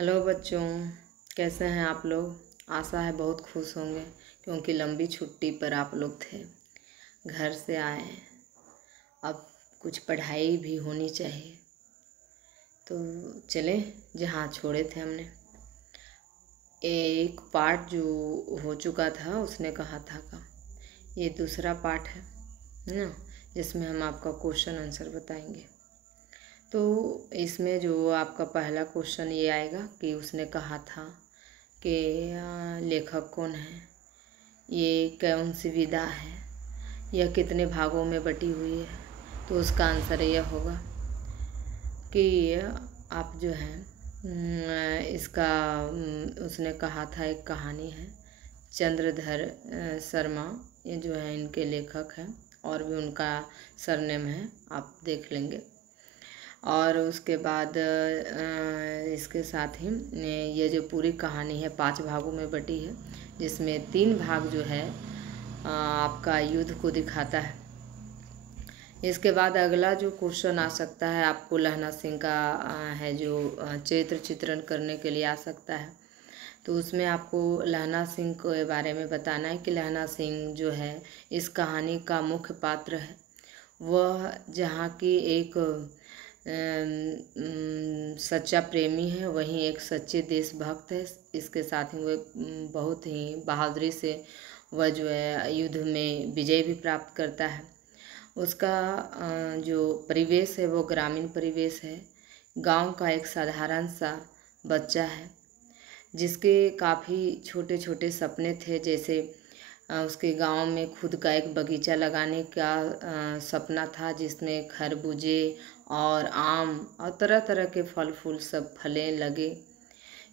Hello बच्चों, कैसे हैं आप लोग। आशा है बहुत खुश होंगे क्योंकि लंबी छुट्टी पर आप लोग थे, घर से आए हैं। अब कुछ पढ़ाई भी होनी चाहिए। तो चले जहाँ छोड़े थे हमने। एक पार्ट जो हो चुका था उसने कहा था का ये दूसरा पार्ट है ना, जिसमें हम आपका क्वेश्चन आंसर बताएंगे। तो इसमें जो आपका पहला क्वेश्चन ये आएगा कि उसने कहा था कि लेखक कौन है, ये कौन सी विधा है, यह कितने भागों में बटी हुई है। तो उसका आंसर यह होगा कि आप जो है इसका उसने कहा था एक कहानी है, चंद्रधर शर्मा, ये जो है इनके लेखक हैं और भी उनका सरनेम है, आप देख लेंगे। और उसके बाद इसके साथ ही ये जो पूरी कहानी है 5 भागों में बटी है, जिसमें 3 भाग जो है आपका युद्ध को दिखाता है। इसके बाद अगला जो क्वेश्चन आ सकता है आपको लहना सिंह का है, जो चरित्र चित्रण करने के लिए आ सकता है। तो उसमें आपको लहना सिंह के बारे में बताना है कि लहना सिंह जो है इस कहानी का मुख्य पात्र है। वह जहाँ की एक सच्चा प्रेमी है, वहीं एक सच्चे देशभक्त है। इसके साथ ही वो बहुत ही बहादुरी से वह जो है युद्ध में विजय भी प्राप्त करता है। उसका जो परिवेश है वो ग्रामीण परिवेश है, गांव का एक साधारण सा बच्चा है जिसके काफ़ी छोटे छोटे सपने थे। जैसे उसके गांव में खुद का एक बगीचा लगाने का सपना था, जिसमें खरबूजे और आम और तरह तरह के फल फूल सब फले लगे।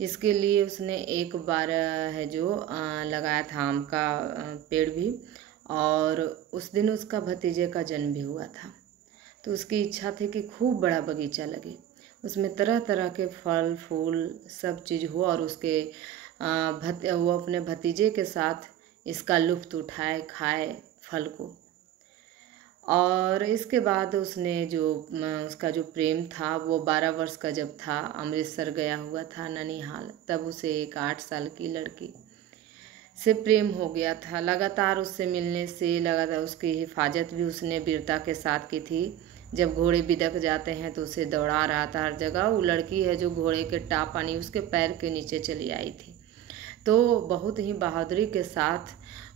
इसके लिए उसने एक बार है जो लगाया था आम का पेड़ भी, और उस दिन उसका भतीजे का जन्म भी हुआ था। तो उसकी इच्छा थी कि खूब बड़ा बगीचा लगे, उसमें तरह तरह के फल फूल सब चीज़ हो और उसके वो अपने भतीजे के साथ इसका लुत्फ़ उठाए, खाए फल को। और इसके बाद उसने जो उसका जो प्रेम था वो 12 वर्ष का जब था, अमृतसर गया हुआ था ननिहाल, तब उसे एक 8 साल की लड़की से प्रेम हो गया था। लगातार उससे मिलने से लगातार उसकी हिफाजत भी उसने वीरता के साथ की थी। जब घोड़े बिदक जाते हैं तो उसे दौड़ा रहा था हर जगह। वो लड़की है जो घोड़े के टाप पानी उसके पैर के नीचे चली आई थी। तो बहुत ही बहादुरी के साथ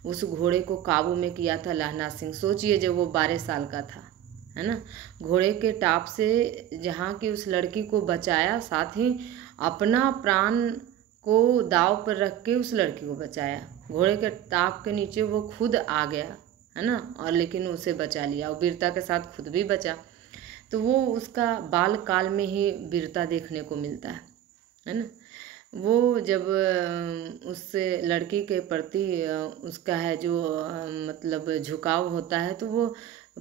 उस घोड़े को काबू में किया था लहना सिंह। सोचिए जब वो 12 साल का था, है ना, घोड़े के टाप से जहाँ की उस लड़की को बचाया, साथ ही अपना प्राण को दाव पर रख के उस लड़की को बचाया। घोड़े के टाप के नीचे वो खुद आ गया, है ना, और लेकिन उसे बचा लिया और वीरता के साथ खुद भी बचा। तो वो उसका बाल काल में ही वीरता देखने को मिलता है ना। वो जब उससे लड़की के प्रति उसका है जो मतलब झुकाव होता है, तो वो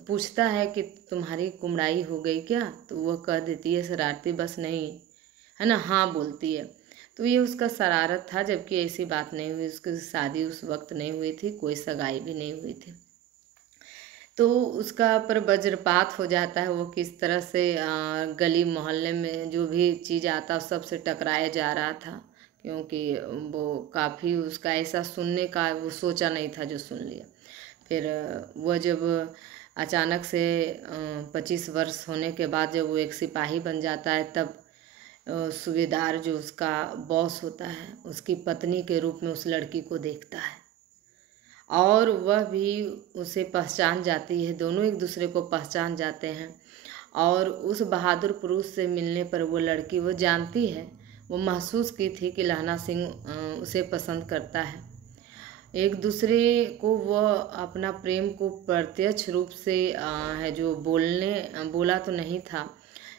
पूछता है कि तुम्हारी कुमड़ाई हो गई क्या। तो वह कह देती है शरारती बस नहीं, है ना, हाँ बोलती है। तो ये उसका शरारत था, जबकि ऐसी बात नहीं हुई, उसकी शादी उस वक्त नहीं हुई थी, कोई सगाई भी नहीं हुई थी। तो उसका पर वज्रपात हो जाता है। वो किस तरह से गली मोहल्ले में जो भी चीज़ आता सबसे टकराया जा रहा था, क्योंकि वो काफ़ी उसका ऐसा सुनने का वो सोचा नहीं था जो सुन लिया। फिर वो जब अचानक से 25 वर्ष होने के बाद जब वो एक सिपाही बन जाता है, तब सूबेदार जो उसका बॉस होता है उसकी पत्नी के रूप में उस लड़की को देखता है और वह भी उसे पहचान जाती है। दोनों एक दूसरे को पहचान जाते हैं और उस बहादुर पुरुष से मिलने पर वो लड़की वो जानती है, वो महसूस की थी कि लहना सिंह उसे पसंद करता है। एक दूसरे को वह अपना प्रेम को प्रत्यक्ष रूप से है जो बोला तो नहीं था,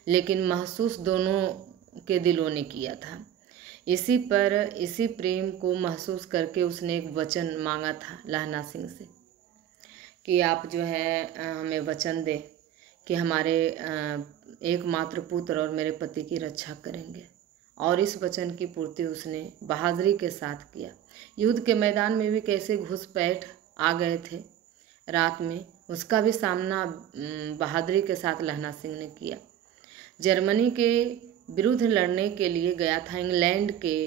लेकिन महसूस दोनों के दिलों ने किया था। इसी प्रेम को महसूस करके उसने एक वचन मांगा था लहना सिंह से कि आप जो है हमें वचन दें कि हमारे एकमात्र पुत्र और मेरे पति की रक्षा करेंगे। और इस वचन की पूर्ति उसने बहादुरी के साथ किया। युद्ध के मैदान में भी कैसे घुसपैठ आ गए थे रात में, उसका भी सामना बहादुरी के साथ लहना सिंह ने किया। जर्मनी के विरुद्ध लड़ने के लिए गया था इंग्लैंड के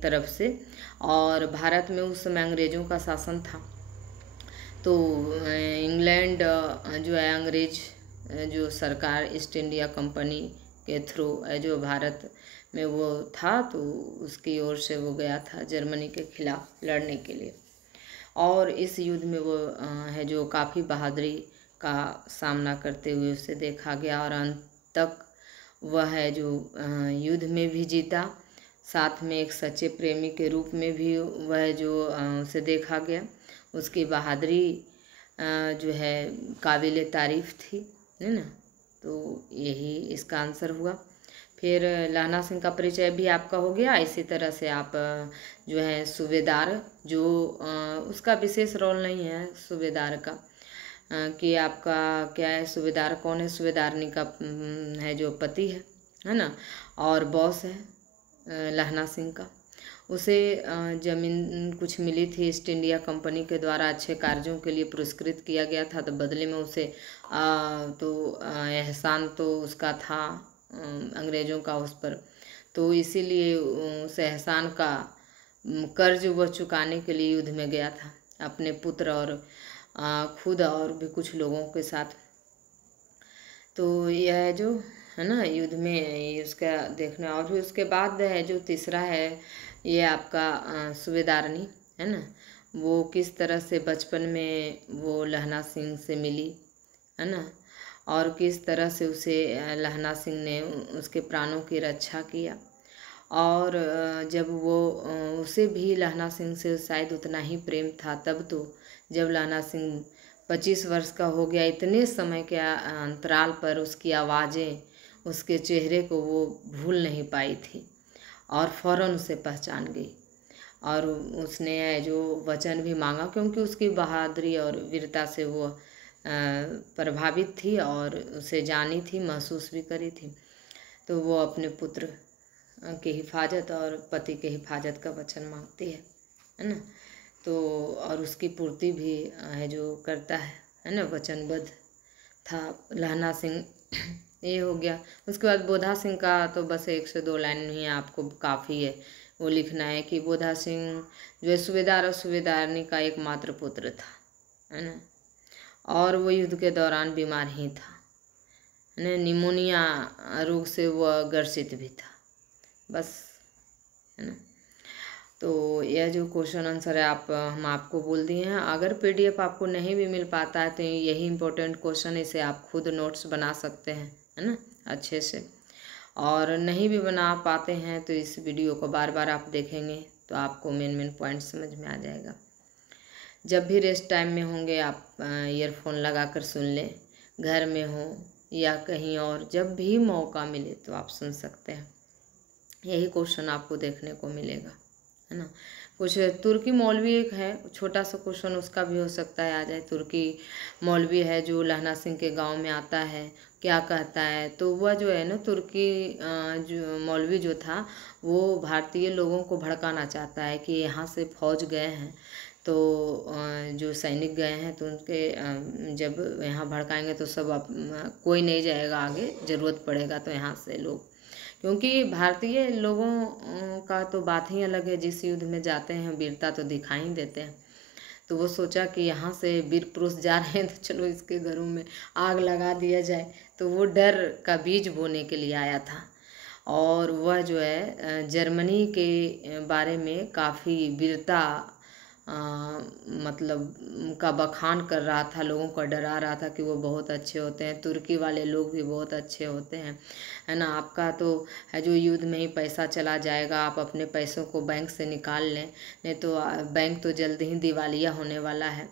तरफ से, और भारत में उस समय अंग्रेज़ों का शासन था। तो इंग्लैंड जो है अंग्रेज जो सरकार ईस्ट इंडिया कंपनी के थ्रू जो भारत में वो था, तो उसकी ओर से वो गया था जर्मनी के खिलाफ लड़ने के लिए। और इस युद्ध में वो है जो काफ़ी बहादुरी का सामना करते हुए उसे देखा गया, और अंत तक वह है जो युद्ध में भी जीता, साथ में एक सच्चे प्रेमी के रूप में भी वह जो उसे देखा गया। उसकी बहादुरी जो है काबिल तारीफ़ थी, है ना। तो यही इसका आंसर हुआ। फिर लहना सिंह का परिचय भी आपका हो गया। इसी तरह से आप जो है सूबेदार, जो उसका विशेष रोल नहीं है सूबेदार का, कि आपका क्या है, सूबेदार कौन है, सूबेदारनी का है जो पति है ना, और बॉस है लहना सिंह का। उसे जमीन कुछ मिली थी ईस्ट इंडिया कंपनी के द्वारा, अच्छे कार्यों के लिए पुरस्कृत किया गया था, तो बदले में उसे एहसान तो उसका था अंग्रेज़ों का उस पर, तो इसीलिए उस एहसान का कर्ज वह चुकाने के लिए युद्ध में गया था अपने पुत्र और खुद और भी कुछ लोगों के साथ। तो यह जो है ना युद्ध में उसका देखना। और फिर उसके बाद है जो तीसरा है ये आपका सूबेदारनी, है ना, वो किस तरह से बचपन में वो लहना सिंह से मिली, है ना, और किस तरह से उसे लहना सिंह ने उसके प्राणों की रक्षा किया। और जब वो उसे भी लहना सिंह से शायद उतना ही प्रेम था, तब तो जब लहना सिंह 25 वर्ष का हो गया, इतने समय के अंतराल पर उसकी आवाज़ें, उसके चेहरे को वो भूल नहीं पाई थी और फ़ौरन उसे पहचान गई। और उसने जो वचन भी मांगा, क्योंकि उसकी बहादुरी और वीरता से वो प्रभावित थी और उसे जानी थी, महसूस भी करी थी। तो वो अपने पुत्र की हिफाजत और पति के हिफाजत का वचन मांगती है ना। तो और उसकी पूर्ति भी है जो करता है ना, वचनबद्ध था लहना सिंह। ये हो गया। उसके बाद बोधा सिंह का तो बस 1 से 2 लाइन ही आपको काफ़ी है वो लिखना है कि बोधा सिंह जो है सूबेदार और सूबेदारनी का एकमात्र पुत्र था, है ना, और वो युद्ध के दौरान बीमार ही था, है ना, निमोनिया रोग से वह ग्रसित भी था, बस, है ना। तो यह जो क्वेश्चन आंसर है हम आपको बोल दिए हैं। अगर पीडीएफ आपको नहीं भी मिल पाता है तो यही इम्पोर्टेंट क्वेश्चन, इसे आप खुद नोट्स बना सकते हैं, है ना, अच्छे से। और नहीं भी बना पाते हैं तो इस वीडियो को बार बार आप देखेंगे तो आपको मेन पॉइंट समझ में आ जाएगा। जब भी रेस्ट टाइम में होंगे आप ईयरफोन लगा कर सुन लें, घर में हो या कहीं और, जब भी मौका मिले तो आप सुन सकते हैं। यही क्वेश्चन आपको देखने को मिलेगा, है ना। कुछ तुर्की मौलवी एक है, छोटा सा क्वेश्चन उसका भी हो सकता है आ जाए। तुर्की मौलवी है जो लहना सिंह के गांव में आता है, क्या कहता है, तो वह जो है ना तुर्की जो मौलवी जो था वो भारतीय लोगों को भड़काना चाहता है कि यहाँ से फौज गए हैं, तो जो सैनिक गए हैं तो उनके जब यहाँ भड़काएंगे तो सब कोई नहीं जाएगा आगे, ज़रूरत पड़ेगा तो यहाँ से लोग, क्योंकि भारतीय लोगों का तो बात ही अलग है, जिस युद्ध में जाते हैं वीरता तो दिखाई ही देते हैं। तो वो सोचा कि यहाँ से वीर पुरुष जा रहे हैं तो चलो इसके घरों में आग लगा दिया जाए, तो वो डर का बीज बोने के लिए आया था। और वह जो है जर्मनी के बारे में काफ़ी वीरता मतलब का बखान कर रहा था, लोगों को डरा रहा था कि वो बहुत अच्छे होते हैं, तुर्की वाले लोग भी बहुत अच्छे होते हैं, है ना। आपका तो है जो युद्ध में ही पैसा चला जाएगा, आप अपने पैसों को बैंक से निकाल लें, नहीं तो बैंक तो जल्द ही दिवालिया होने वाला है।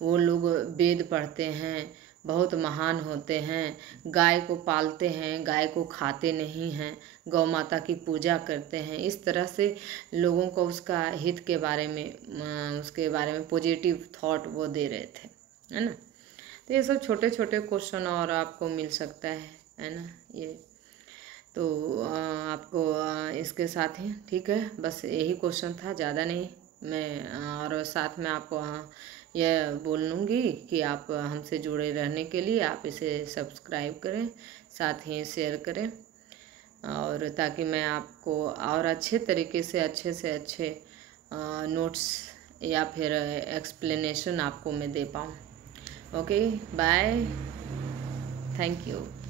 वो लोग वेद पढ़ते हैं, बहुत महान होते हैं, गाय को पालते हैं, गाय को खाते नहीं हैं, गौ माता की पूजा करते हैं। इस तरह से लोगों को उसका हित के बारे में उसके बारे में पॉजिटिव थॉट वो दे रहे थे, है ना। तो ये सब छोटे छोटे क्वेश्चन और आपको मिल सकता है ना। ये तो आपको इसके साथ ही ठीक है, बस यही क्वेश्चन था, ज़्यादा नहीं। मैं और साथ में आपको यह बोल लूँगी कि आप हमसे जुड़े रहने के लिए आप इसे सब्सक्राइब करें, साथ ही शेयर करें, और ताकि मैं आपको और अच्छे तरीके से अच्छे नोट्स या फिर एक्सप्लेनेशन आपको मैं दे पाऊँ। Okay, bye, thank you.